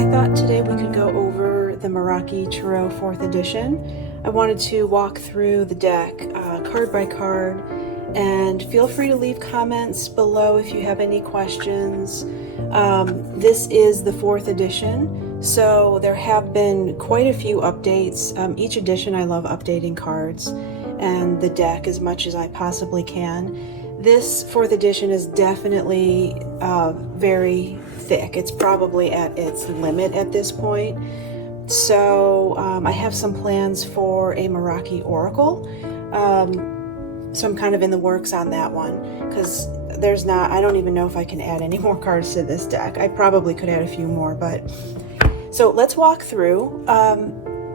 I thought today we could go over the Meraki Tarot 4th edition. I wanted to walk through the deck card by card, and feel free to leave comments below if you have any questions. This is the 4th edition, so there have been quite a few updates. Each edition I love updating cards and the deck as much as I possibly can. This 4th edition is definitely very thick. It's probably at its limit at this point. So I have some plans for a Meraki Oracle. So I'm kind of in the works on that one, because I don't even know if I can add any more cards to this deck. I probably could add a few more, but so let's walk through.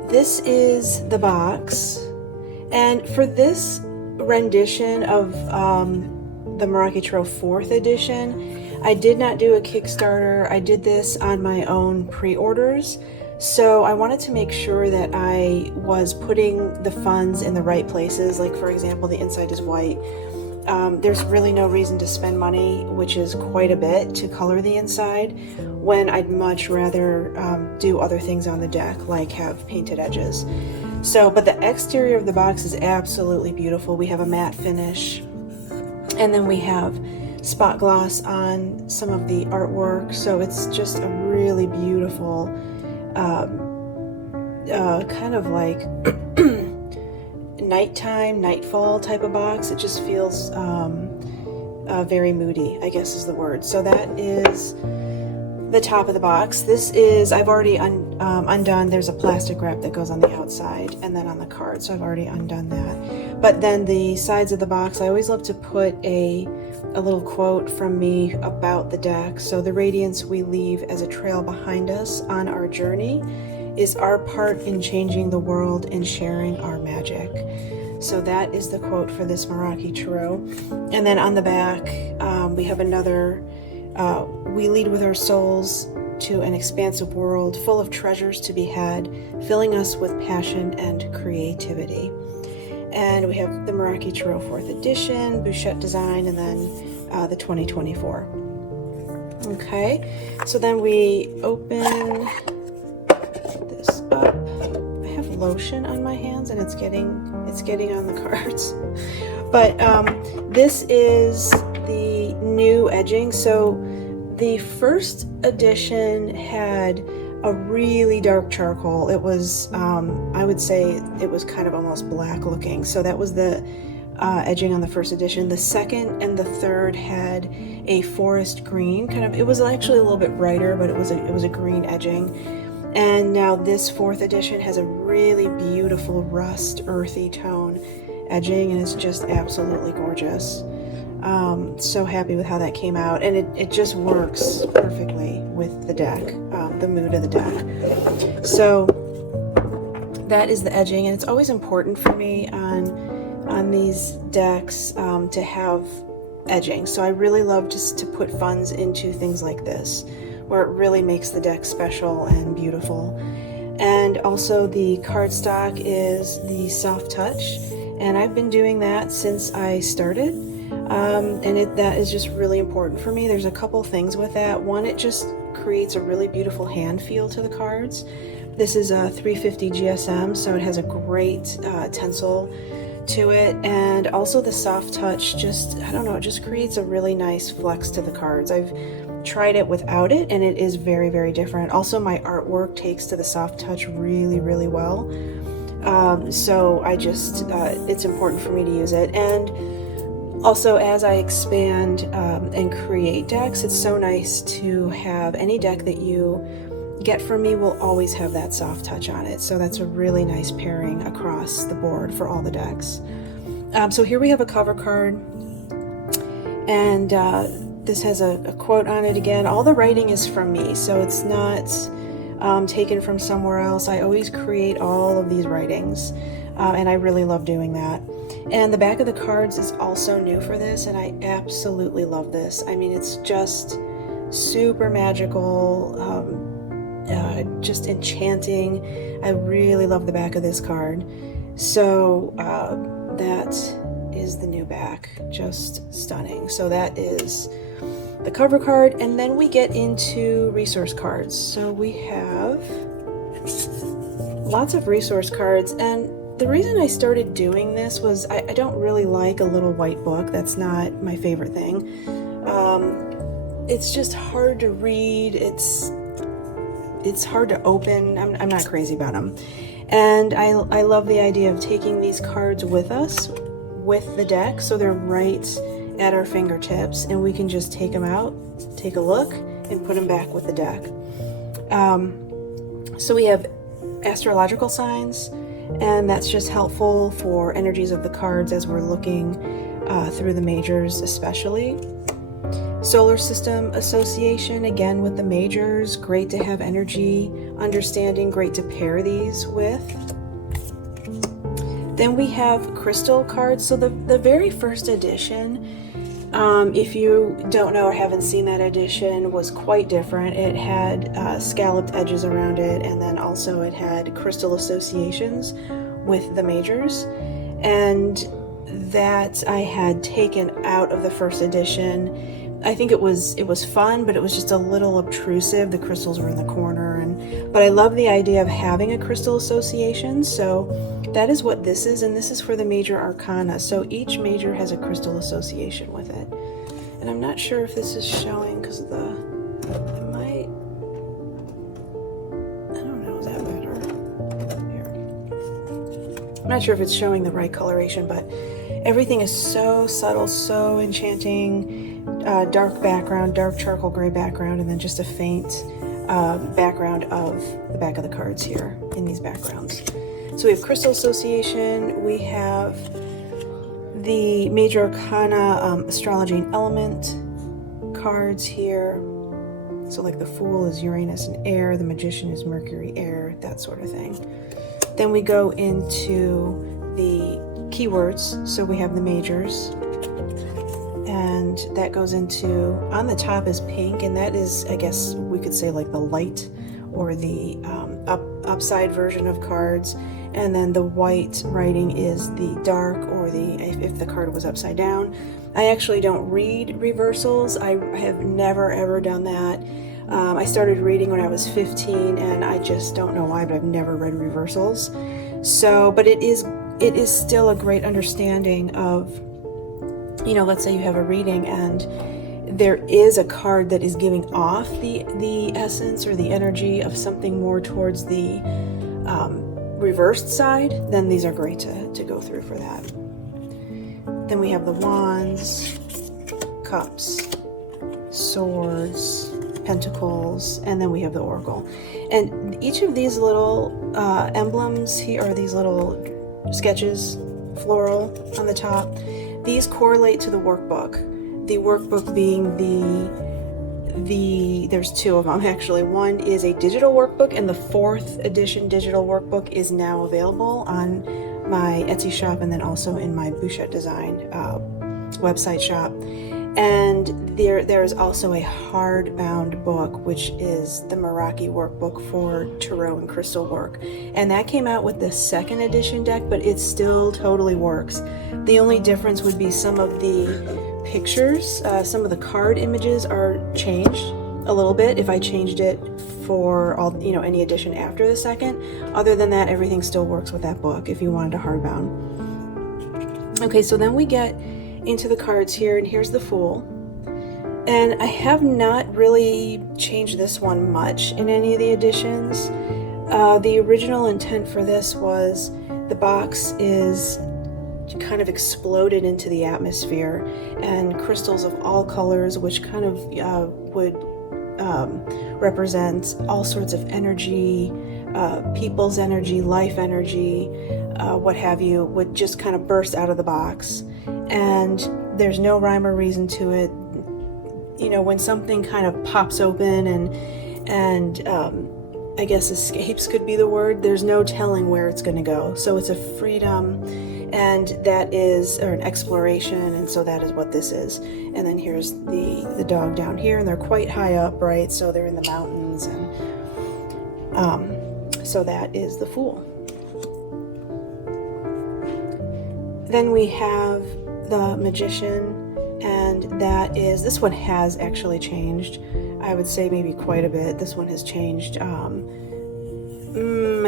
This is the box, and for this rendition of the Meraki Tarot 4th edition, I did not do a Kickstarter. I did this on my own pre-orders. So I wanted to make sure that I was putting the funds in the right places. Like, for example, the inside is white. There's really no reason to spend money, which is quite a bit, to color the inside, when I'd much rather do other things on the deck, like have painted edges. So, but the exterior of the box is absolutely beautiful. We have a matte finish, and then we have spot gloss on some of the artwork. So it's just a really beautiful kind of like nighttime, nightfall type of box. It just feels very moody, I guess is the word. So that is the top of the box. This is, I've already undone, there's a plastic wrap that goes on the outside and then on the card, so I've already undone that. But then the sides of the box, I always love to put a little quote from me about the deck. So the radiance we leave as a trail behind us on our journey is our part in changing the world and sharing our magic. So that is the quote for this Meraki Tarot. And then on the back, we have another, we lead with our souls to an expansive world full of treasures to be had, filling us with passion and creativity. And we have the Meraki Tarot 4th edition, Bouchette design, and then the 2024. Okay, so then we open this up. I have lotion on my hands and it's getting on the cards. But this is the new edging. So the first edition had a really dark charcoal. It was, I would say it was kind of almost black looking. So that was the edging on the first edition. The second and the third had a forest green kind of. It was actually a little bit brighter, but it was a green edging. And now this 4th edition has a really beautiful rust, earthy tone edging, and it's just absolutely gorgeous. So happy with how that came out, and it just works perfectly with the deck, the mood of the deck. So that is the edging, and it's always important for me on these decks to have edging. So I really love just to put funds into things like this, where it really makes the deck special and beautiful. And also the cardstock is the soft touch, and I've been doing that since I started. And that is just really important for me. There's a couple things with that. One, it just creates a really beautiful hand feel to the cards. This is a 350 GSM, so it has a great tencel to it, and also the soft touch just, I don't know, it just creates a really nice flex to the cards. I've tried it without it, and it is very, very different. Also, my artwork takes to the soft touch really, really well. So I just, it's important for me to use it. And also, as I expand and create decks, it's so nice to have any deck that you get from me will always have that soft touch on it. So that's a really nice pairing across the board for all the decks. So here we have a cover card, and this has a quote on it again. All the writing is from me, so it's not taken from somewhere else. I always create all of these writings, and I really love doing that. And the back of the cards is also new for this, and I absolutely love this. I mean, it's just super magical, just enchanting. I really love the back of this card. So that is the new back, just stunning. So that is the cover card, and then we get into resource cards. So we have lots of resource cards, and the reason I started doing this was I don't really like a little white book. That's not my favorite thing. It's just hard to read. It's hard to open. I'm not crazy about them. And I love the idea of taking these cards with us with the deck, so they're right at our fingertips, and we can just take them out, take a look, and put them back with the deck. So we have astrological signs, and that's just helpful for energies of the cards as we're looking through the majors especially. Solar system association, again with the majors, great to have energy understanding, great to pair these with. Then we have crystal cards. So the very first edition, if you don't know or haven't seen that edition, was quite different. It had scalloped edges around it, and then also it had crystal associations with the majors, and that I had taken out of the first edition. I think it was fun, but it was just a little obtrusive. The crystals were in the corner, but I love the idea of having a crystal association. So that is what this is, and this is for the major arcana. So each major has a crystal association with it. And I'm not sure if this is showing because I don't know, is that better? Here. I'm not sure if it's showing the right coloration, but everything is so subtle, so enchanting. Dark background, dark charcoal gray background, and then just a faint background of the back of the cards here in these backgrounds. So we have crystal association, we have the major arcana astrology and element cards here. So like the Fool is Uranus and air, the Magician is Mercury, air, that sort of thing. Then we go into the keywords. So we have the majors, and that goes into, on the top is pink, and that is, I guess we could say, like the light or the upside version of cards. And then the white writing is the dark, or if the card was upside down. I actually don't read reversals. I have never ever done that. I started reading when I was 15, and I just don't know why, but I've never read reversals. So, but it is still a great understanding of, let's say you have a reading and there is a card that is giving off the essence or the energy of something more towards the reversed side, then these are great to go through for that. Then we have the wands, cups, swords, pentacles, and then we have the oracle. And each of these little emblems here, or these little sketches, floral on the top, these correlate to the workbook. The workbook being there's two of them actually. One is a digital workbook, and the 4th edition digital workbook is now available on my Etsy shop, and then also in my Bouchette Design website shop. And there's also a hardbound book, which is the Meraki workbook for tarot and crystal work. And that came out with the 2nd edition deck, but it still totally works. The only difference would be some of the pictures, some of the card images are changed a little bit if I changed it for all, any edition after the 2nd. Other than that, everything still works with that book if you wanted a hardbound. Okay, so then we get into the cards here, and here's the Fool. And I have not really changed this one much in any of the editions. The original intent for this was the box is kind of exploded into the atmosphere, and crystals of all colors, which kind of would represent all sorts of energy, people's energy, life energy, what have you, would just kind of burst out of the box. And there's no rhyme or reason to it. When something kind of pops open and I guess escapes could be the word, there's no telling where it's going to go. So it's a freedom, and that is, or an exploration, and so that is what this is. And then here's the dog down here, and they're quite high up, right? So they're in the mountains, and so that is the Fool. Then we have the Magician, and that is, this one has actually changed. I would say maybe quite a bit. This one has changed, I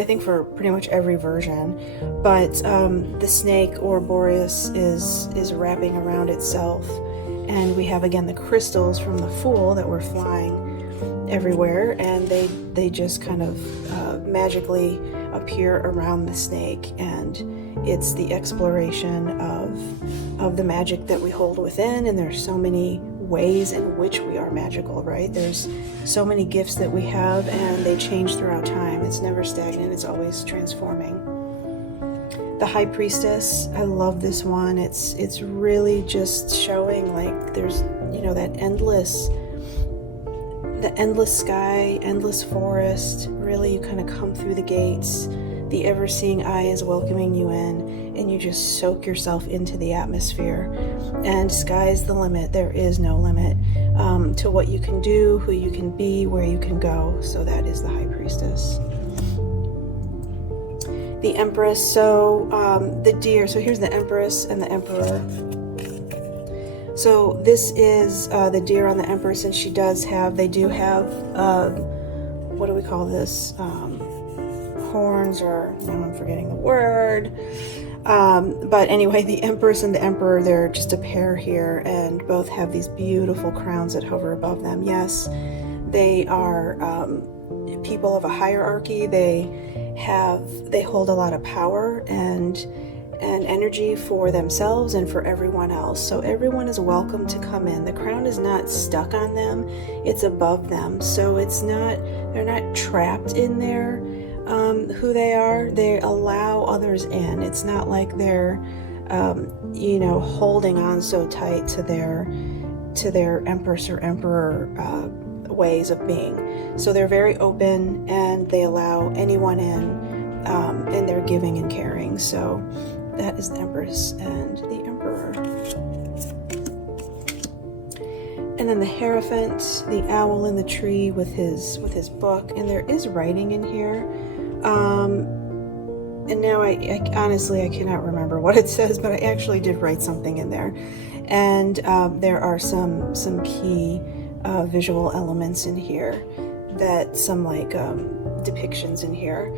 think for pretty much every version, but the snake or Boreas is wrapping around itself, and we have again the crystals from the Fool that were flying everywhere, and they just kind of magically appear around the snake, and it's the exploration of the magic that we hold within. And there's so many ways in which we are magical, right? There's so many gifts that we have, and they change throughout time. It's never stagnant, it's always transforming. The High Priestess, I love this one. It's really just showing like there's, you know, that endless sky, endless forest. Really, you kind of come through the gates. The ever-seeing eye is welcoming you in, and you just soak yourself into the atmosphere. And sky's the limit. There is no limit to what you can do, who you can be, where you can go. So that is the High Priestess. The Empress, so the deer. So here's the Empress and the Emperor. So this is the deer on the Empress, and they do have, what do we call this? Horns, or now I'm forgetting the word. But anyway, the Empress and the Emperor, they're just a pair here, and both have these beautiful crowns that hover above them. Yes, they are people of a hierarchy. They hold a lot of power and energy for themselves and for everyone else. So everyone is welcome to come in. The crown is not stuck on them, it's above them. So they're not trapped in there. Who they are, they allow others in. It's not like they're holding on so tight to their Empress or Emperor ways of being. So they're very open, and they allow anyone in, and they're giving and caring. So that is the Empress and the Emperor. And then the Hierophant, the owl in the tree with his book, and there is writing in here. And now I honestly, I cannot remember what it says, but I actually did write something in there. And there are some key visual elements in here, some depictions in here.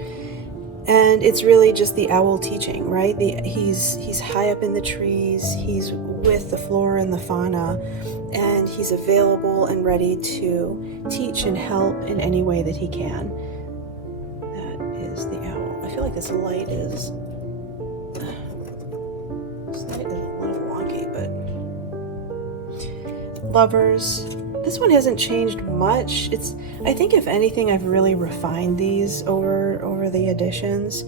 And it's really just the owl teaching, right? He's high up in the trees, he's with the flora and the fauna, and he's available and ready to teach and help in any way that he can. That is the owl. I feel like this light is a little wonky, but Lovers. This one hasn't changed much. I think if anything, I've really refined these over the editions.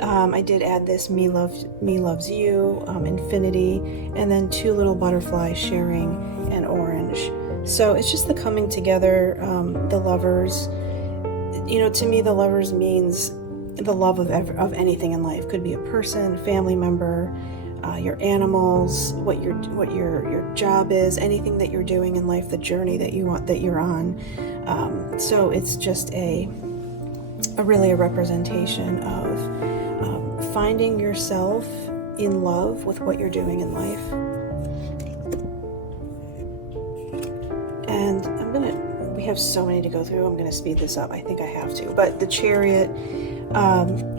I did add this Me Loves You, Infinity, and then two little butterflies sharing an orange. So it's just the coming together, the Lovers. To me, the Lovers means the love of anything in life. Could be a person, family member, your animals, what your job is, anything that you're doing in life, the journey that you're on. So it's just really a representation of finding yourself in love with what you're doing in life. And we have so many to go through. I'm gonna speed this up. I think I have to. But the Chariot,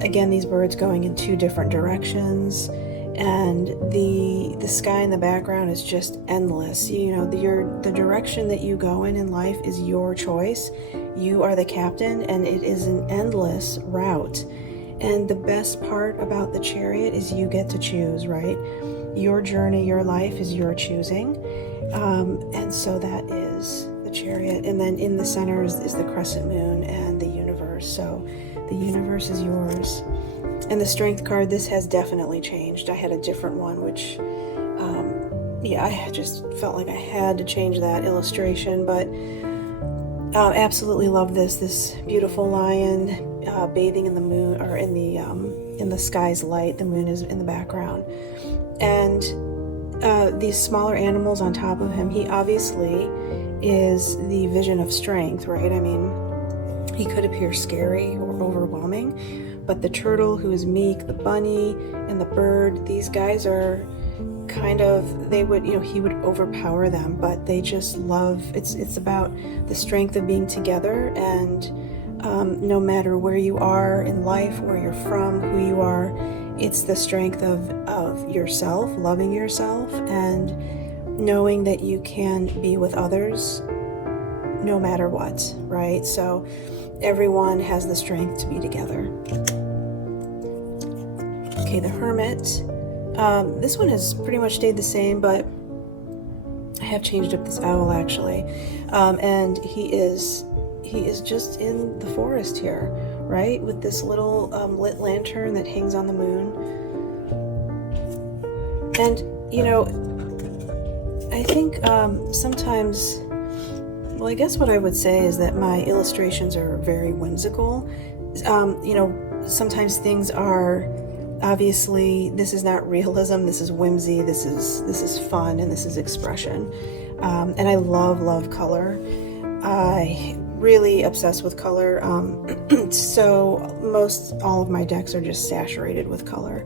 again, these birds going in two different directions. And the sky in the background is just endless. The direction that you go in life is your choice. You are the captain, and it is an endless route. And the best part about the Chariot is you get to choose, right? Your journey, your life is your choosing. And so that is the Chariot. And then in the center is the crescent moon and the universe. So the universe is yours. And the Strength card, this has definitely changed. I had a different one, which, I just felt like I had to change that illustration, but absolutely love this beautiful lion bathing in the moon, or in the sky's light. The moon is in the background. And these smaller animals on top of him, he obviously is the vision of strength, right? I mean, he could appear scary or overwhelming, but the turtle, who is meek, the bunny, and the bird, these guys are kind of, they would, he would overpower them, but they just love, it's about the strength of being together, and no matter where you are in life, where you're from, who you are, it's the strength of yourself, loving yourself, and knowing that you can be with others no matter what, right? So everyone has the strength to be together. Okay, the Hermit. This one has pretty much stayed the same, but I have changed up this owl actually. And he is just in the forest here, right? With this little lit lantern that hangs on the moon. And, I think sometimes, well, I guess what I would say is that my illustrations are very whimsical. Sometimes things are, obviously, this is not realism, this is whimsy, this is fun, and this is expression. And I love color. I really obsessed with color. So most all of my decks are just saturated with color.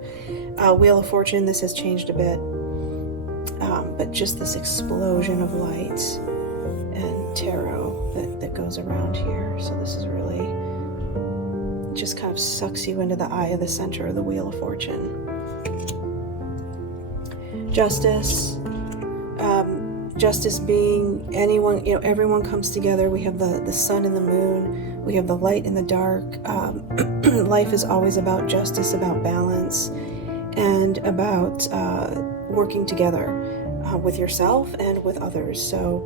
Wheel of Fortune, this has changed a bit. But just this explosion of light and tarot that goes around here. So this is really just kind of sucks you into the eye of the center of the Wheel of Fortune. Justice. Justice being anyone, everyone comes together. We have the sun and the moon. We have the light and the dark. Life is always about justice, about balance, and about working together with yourself and with others. So,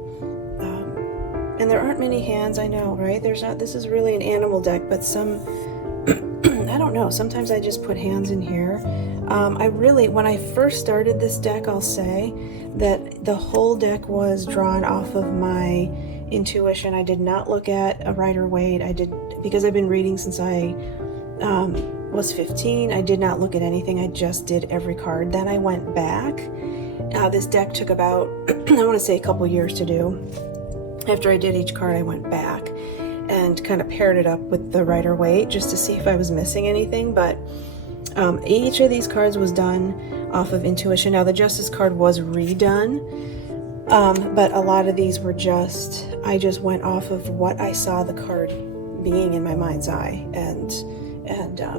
and there aren't many hands, I know, right? This is really an animal deck, but I don't know, sometimes I just put hands in here. When I first started this deck, I'll say that the whole deck was drawn off of my intuition. I did not look at a Rider-Waite. Because I've been reading since I was 15, I did not look at anything. I just did every card. Then I went back. This deck took about, I want to say a couple years to do. After I did each card, I went back and kind of paired it up with the Rider-Waite just to see if I was missing anything. But each of these cards was done off of intuition. Now the Justice card was redone, but a lot of these were I just went off of what I saw the card being in my mind's eye, and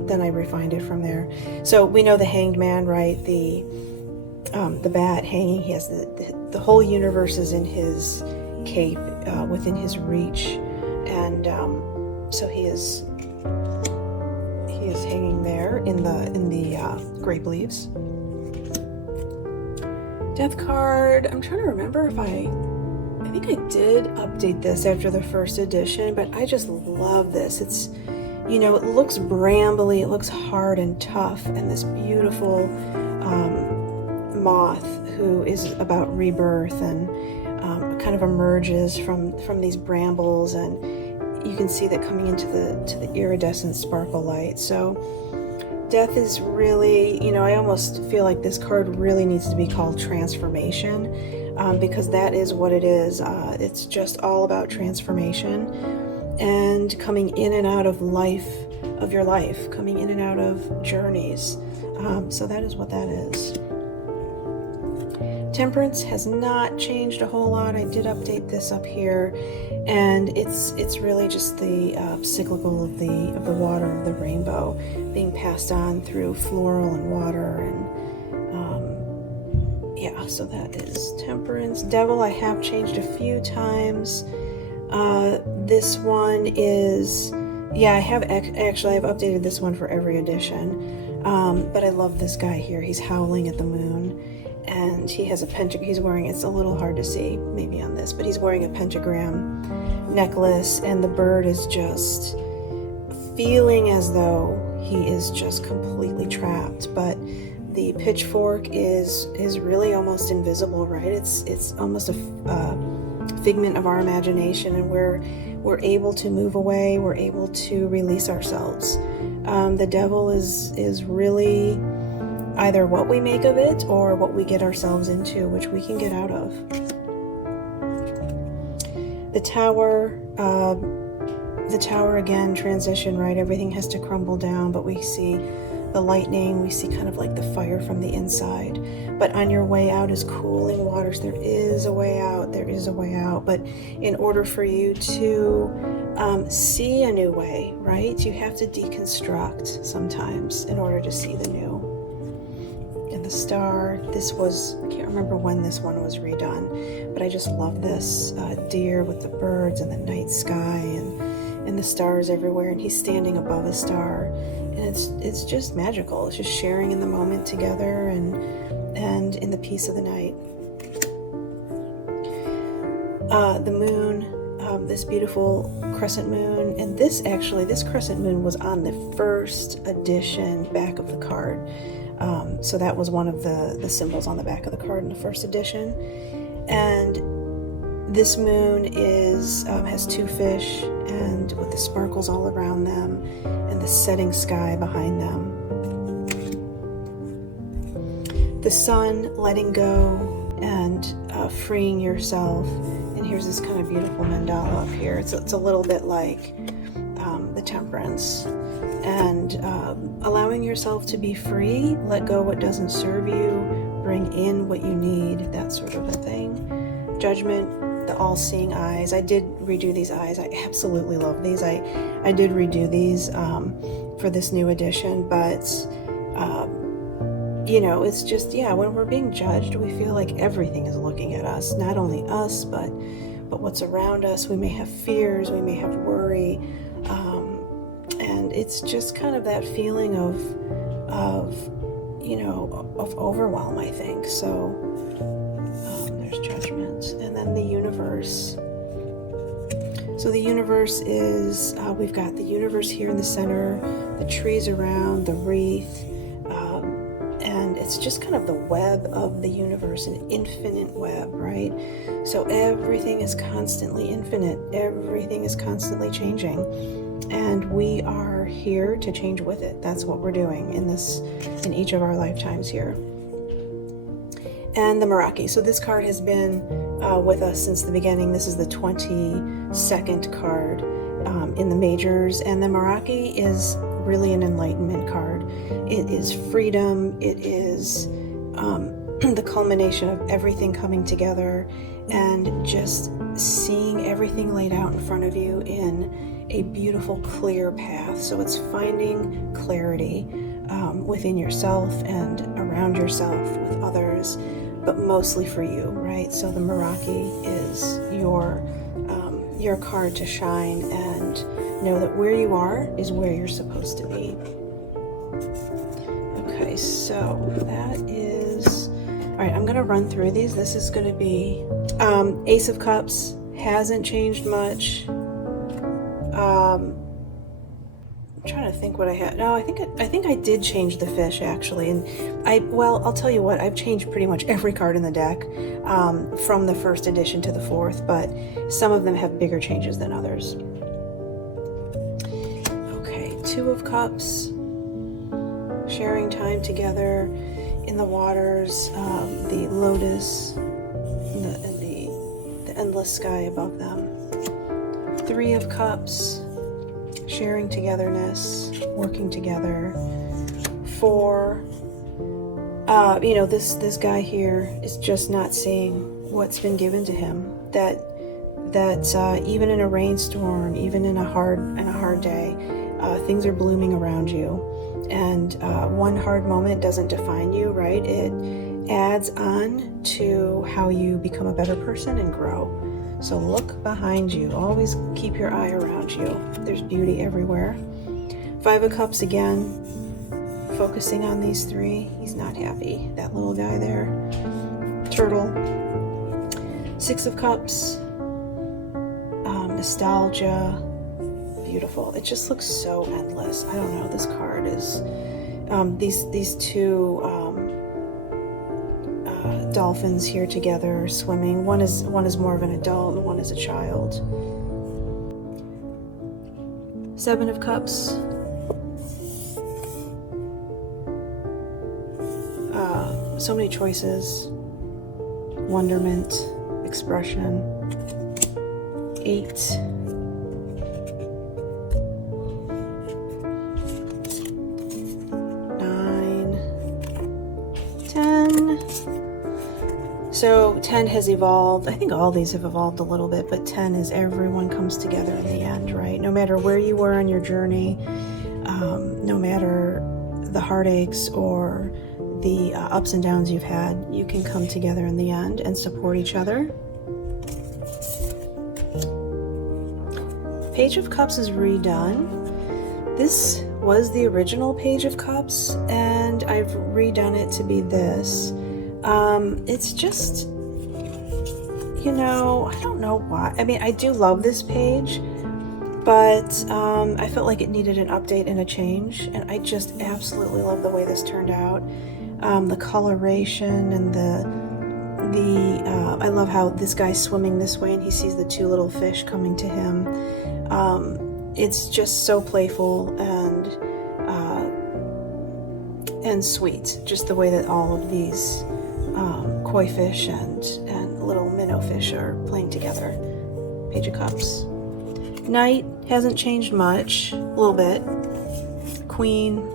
then I refined it from there. So we know the Hanged Man, right? The bat hanging. He has the whole universe is in his cape, within his reach, and so he is hanging there in the grape leaves. Death card. I'm trying to remember if I think I did update this after the first edition, but I just love this. It's, it looks brambly, it looks hard and tough, and this beautiful moth who is about rebirth and kind of emerges from these brambles, and you can see that coming into the iridescent sparkle light. So death is really, I almost feel like this card really needs to be called transformation, because that is what it is. It's just all about transformation and coming in and out of your life, coming in and out of journeys. So that is what that is. Temperance has not changed a whole lot. I did update this up here, and it's really just the cyclical of the water of the rainbow being passed on through floral and water, and yeah, so that is Temperance. Devil I have changed a few times. This one is, yeah, I've updated this one for every edition, but I love this guy here. He's howling at the moon, and he has a pentagram. He's wearing, it's a little hard to see maybe on this, but he's wearing a pentagram necklace, and the bird is just feeling as though he is just completely trapped, but the pitchfork is really almost invisible, right? It's almost a figment of our imagination, and we're able to move away, we're able to release ourselves. The devil is really either what we make of it or what we get ourselves into, which we can get out of. The tower again, transition, right? Everything has to crumble down, but we see the lightning. We see kind of like the fire from the inside. But on your way out is cooling waters. There is a way out. There is a way out. But in order for you to see a new way, right, you have to deconstruct sometimes in order to see the new. And the star, this was, I can't remember when this one was redone, but I just love this deer with the birds and the night sky and the stars everywhere, and he's standing above a star, and it's just magical. It's just sharing in the moment together and in the peace of the night. The moon, this beautiful crescent moon, and this crescent moon was on the first edition back of the card. So that was one of the symbols on the back of the card in the first edition. And this moon has two fish, and with the sparkles all around them and the setting sky behind them. The sun letting go and freeing yourself. And here's this kind of beautiful mandala up here. It's a little bit like the Temperance. And allowing yourself to be free, let go what doesn't serve you, bring in what you need, that sort of a thing. Judgment, the all-seeing eyes. I did redo these eyes. I absolutely love these. I did redo these for this new edition, but it's just, when we're being judged, we feel like everything is looking at us, not only us, but what's around us. We may have fears, we may have worry, and it's just kind of that feeling of overwhelm, I think. So there's judgment. And then the universe. So the universe is, we've got the universe here in the center, the trees around, the wreath, and it's just kind of the web of the universe, an infinite web, right? So everything is constantly infinite. Everything is constantly changing. And we are here to change with it. That's what we're doing in each of our lifetimes here. And the Meraki. So this card has been with us since the beginning. This is the 22nd card in the majors. And the Meraki is really an enlightenment card. It is freedom. It is the culmination of everything coming together and just seeing everything laid out in front of you in a beautiful, clear path. So it's finding clarity within yourself and around yourself with others, but mostly for you, right? So the Meraki is your card to shine and know that where you are is where you're supposed to be. Okay, so that is... All right, I'm going to run through these. This is going to be Ace of Cups. Hasn't changed much. I'm trying to think what I had. No, I think I did change the fish, actually. And I'll tell you what, I've changed pretty much every card in the deck from the first edition to the fourth, but some of them have bigger changes than others. Okay, Two of Cups, sharing time together in the waters, the lotus, and the endless sky above them. Three of Cups, sharing togetherness, working together. Four, this guy here is just not seeing what's been given to him. That even in a rainstorm, even in a hard day, things are blooming around you. And one hard moment doesn't define you, right? It adds on to how you become a better person and grow. So look behind you. Always keep your eye around you. There's beauty everywhere. Five of Cups again. Focusing on these three. He's not happy. That little guy there. Turtle. Six of Cups. Nostalgia. Beautiful. It just looks so endless. I don't know. This card is... these two... dolphins here together swimming. One is more of an adult and one is a child. Seven of Cups. So many choices. Wonderment. Expression. 8. 9. So 10 has evolved. I think all these have evolved a little bit, but 10 is everyone comes together in the end, right? No matter where you were on your journey, no matter the heartaches or the ups and downs you've had, you can come together in the end and support each other. Page of Cups is redone. This was the original Page of Cups, and I've redone it to be this. It's just, you know, I don't know why. I mean, I do love this page, but I felt like it needed an update and a change, and I just absolutely love the way this turned out. The coloration and I love how this guy's swimming this way and he sees the two little fish coming to him. It's just so playful and sweet, just the way that all of these koi fish and little minnow fish are playing together. Page of Cups. Knight hasn't changed much, a little bit. Queen.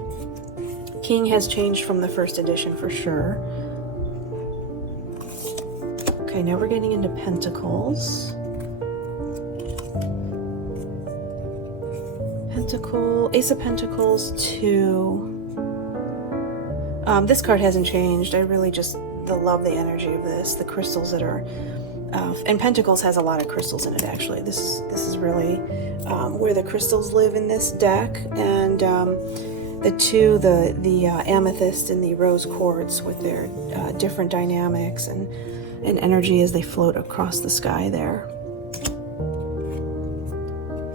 King has changed from the first edition for sure. Okay, now we're getting into Pentacles. Ace of Pentacles 2. This card hasn't changed. I really just love the energy of this. The crystals that are, and Pentacles has a lot of crystals in it. Actually, this is really where the crystals live in this deck, and the amethyst and the rose quartz with their different dynamics and energy as they float across the sky there.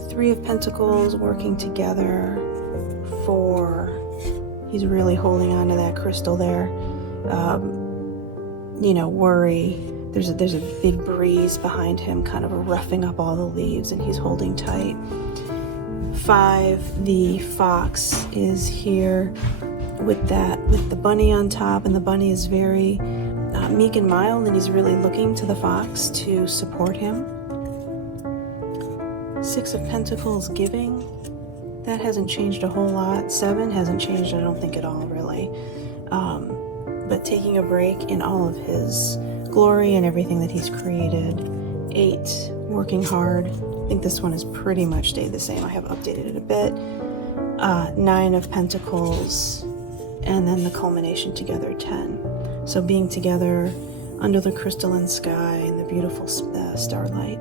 Three of Pentacles working together he's really holding on to that crystal there. You know, worry. There's a big breeze behind him, kind of roughing up all the leaves, and he's holding tight. 5, the fox is here with the bunny on top, and the bunny is very meek and mild, and he's really looking to the fox to support him. 6 of Pentacles, giving. That hasn't changed a whole lot. 7 hasn't changed, I don't think, at all, really. But taking a break in all of his glory and everything that he's created. 8, working hard. I think this one has pretty much stayed the same. I have updated it a bit. 9 of Pentacles, and then the culmination together, 10. So being together under the crystalline sky and the beautiful starlight.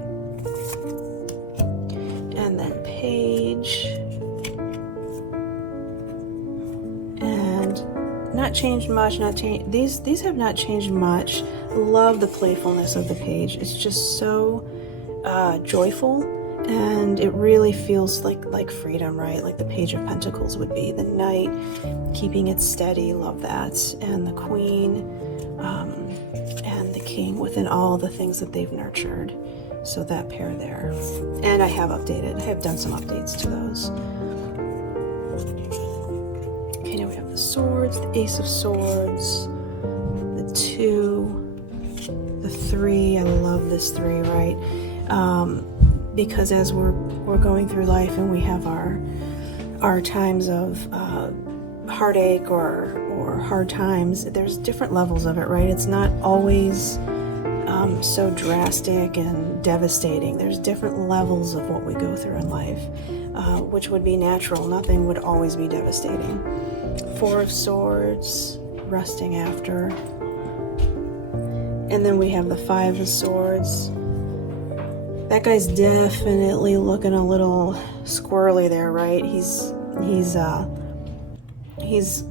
And then page. And not changed much, these have not changed much. Love the playfulness of the page. It's just so joyful, and it really feels like freedom, right? Like the Page of Pentacles would be. The Knight, keeping it steady, love that. And the Queen, and the King within all the things that they've nurtured. So that pair there. And I have done some updates to those. Okay, now we have the swords, the Ace of Swords, the 2, the 3. I love this 3, right? Because as we're going through life and we have our times of heartache or hard times, there's different levels of it, right? It's not always so drastic and devastating. There's different levels of what we go through in life, which would be natural. Nothing would always be devastating. 4 of Swords, resting after. And then we have the 5 of Swords. That guy's definitely looking a little squirrely there, right? He's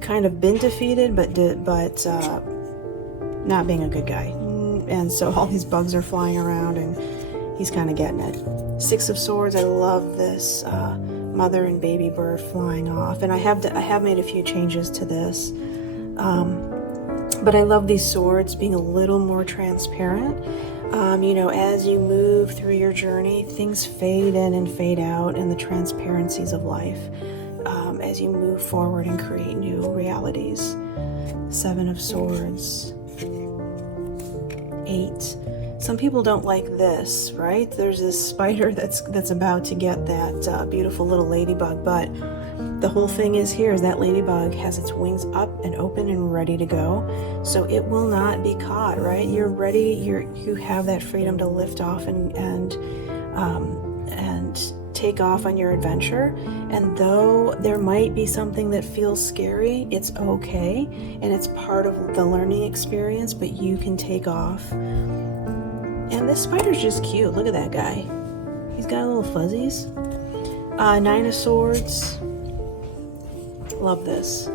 kind of been defeated, but not being a good guy. And so all these bugs are flying around, and he's kind of getting it. 6 of Swords. I love this mother and baby bird flying off, and I have made a few changes to this. But I love these swords being a little more transparent. You know, as you move through your journey, things fade in and fade out in the transparencies of life, as you move forward and create new realities. 7 of Swords. 8. Some people don't like this, right? There's this spider that's about to get that beautiful little ladybug, but the whole thing is here is that ladybug has its wings up and open and ready to go, so it will not be caught, right? You're ready. You have that freedom to lift off and take off on your adventure. And though there might be something that feels scary, it's okay, and it's part of the learning experience. But you can take off. And this spider's just cute. Look at that guy. He's got little fuzzies. Nine of Swords. Love this.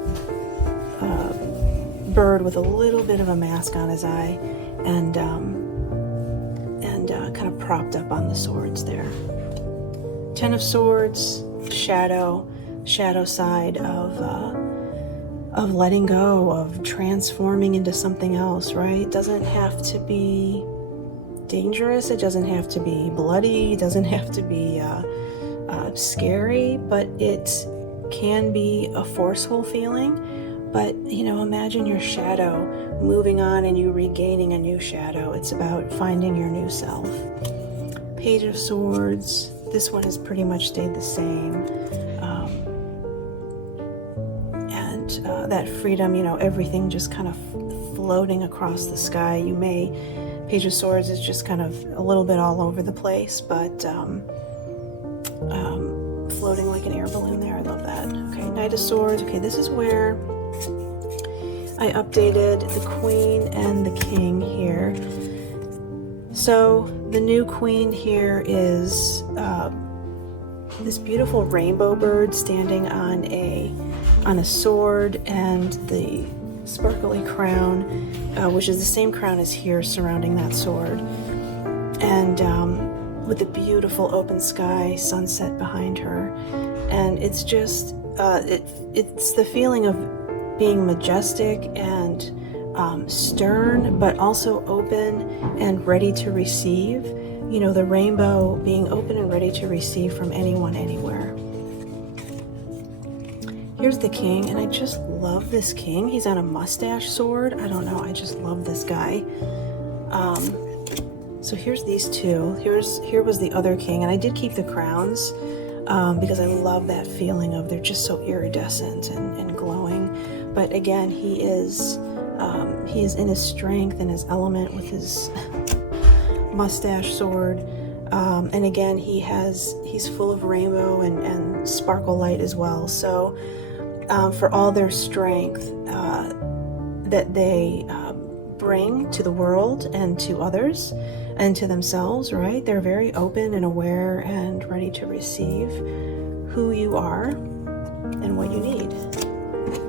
Bird with a little bit of a mask on his eye, and kind of propped up on the swords there. Ten of Swords. Shadow side of letting go, of transforming into something else, right? It doesn't have to be dangerous. It doesn't have to be bloody. It doesn't have to be scary, but it can be a forceful feeling. But imagine your shadow moving on and you regaining a new shadow. It's about finding your new self. Page of Swords. This one has pretty much stayed the same. And that freedom, everything just kind of floating across the sky. Page of Swords is just kind of a little bit all over the place, but floating like an air balloon there. I love that. Okay, Knight of Swords. Okay, this is where I updated the Queen and the King here. So the new Queen here is this beautiful rainbow bird standing on a sword, and the sparkly crown, which is the same crown as here surrounding that sword, and with the beautiful open sky, sunset behind her. And it's just it's the feeling of being majestic and stern, but also open and ready to receive. The rainbow being open and ready to receive from anyone, anywhere. Here's the King, and I just love this King. He's on a mustache sword. I don't know, I just love this guy. So here's these two. Here was the other King, and I did keep the crowns because I love that feeling of they're just so iridescent and glowing. But again, he is in his strength and his element with his mustache sword. And again, he's full of rainbow and sparkle light as well. So for all their strength that they bring to the world and to others and to themselves, right? They're very open and aware and ready to receive who you are and what you need.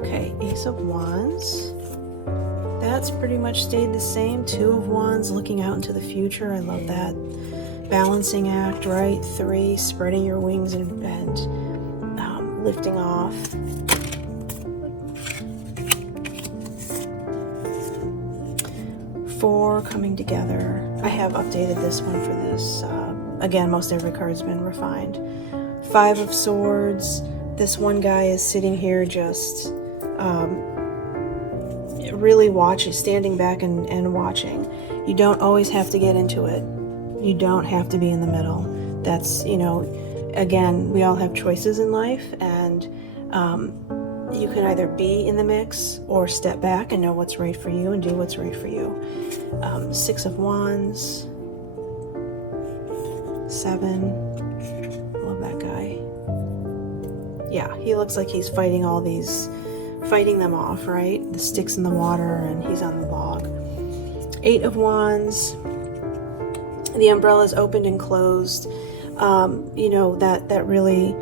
Okay, Ace of Wands. That's pretty much stayed the same. Two of Wands, looking out into the future. I love that. Balancing act, right? 3, spreading your wings and lifting off. 4, coming together. I have updated this one for this. Again, most every card's been refined. 5 of Swords. This one guy is sitting here just really watching, standing back and watching. You don't always have to get into it. You don't have to be in the middle. That's, again, we all have choices in life, and you can either be in the mix or step back and know what's right for you and do what's right for you. 6 of Wands. 7. Love that guy. Yeah, he looks like he's fighting them off, right? The sticks in the water, and he's on the log. 8 of Wands. The umbrella's opened and closed. That really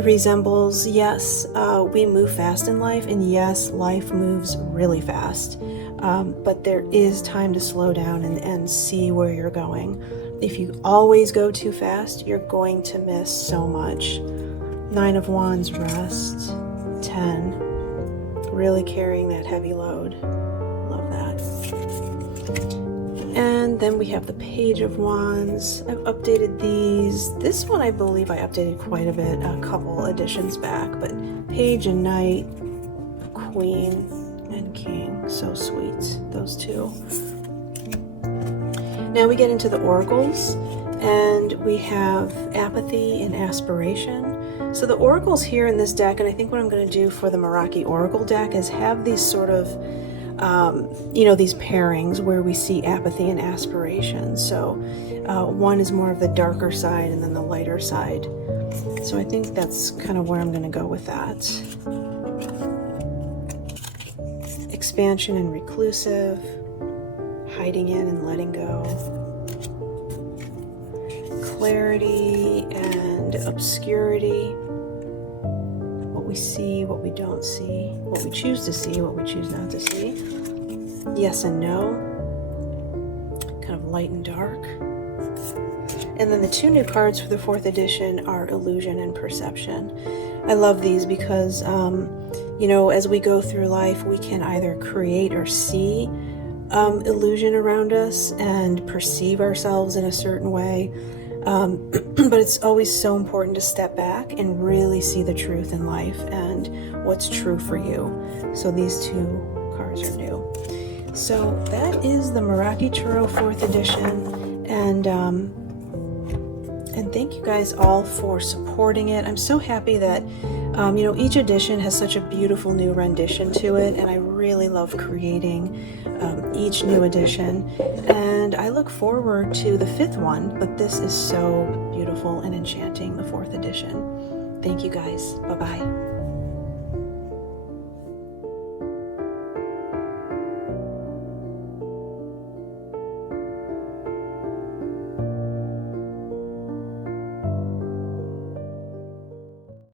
resembles, yes, we move fast in life, and yes, life moves really fast. But there is time to slow down and see where you're going. If you always go too fast, you're going to miss so much. 9 of Wands, rest. 10, really carrying that heavy load. Love that. And then we have the Page of Wands. I've updated these. This one I believe I updated quite a bit, a couple editions back, but Page and Knight, Queen and King, so sweet, those two. Now we get into the oracles, and we have Apathy and Aspiration. So the oracles here in this deck, and I think what I'm going to do for the Meraki Oracle deck is have these sort of, you know, these pairings where we see apathy and aspiration. So one is more of the darker side and then the lighter side. So I think that's kind of where I'm going to go with that. Expansion and reclusive, hiding in and letting go. Clarity and obscurity. What we see, what we don't see, what we choose to see, what we choose not to see. Yes and no. Kind of light and dark. And then the two new cards for the 4th edition are illusion and perception. I love these because, you know, as we go through life, we can either create or see illusion around us and perceive ourselves in a certain way. But it's always so important to step back and really see the truth in life and what's true for you. So these two cards are new. So that is the Meraki Tarot 4th edition, and thank you guys all for supporting it. I'm so happy that you know, each edition has such a beautiful new rendition to it, and I really love creating each new edition, and I look forward to the 5th one, but this is so beautiful and enchanting, the 4th edition. Thank you guys. Bye-bye.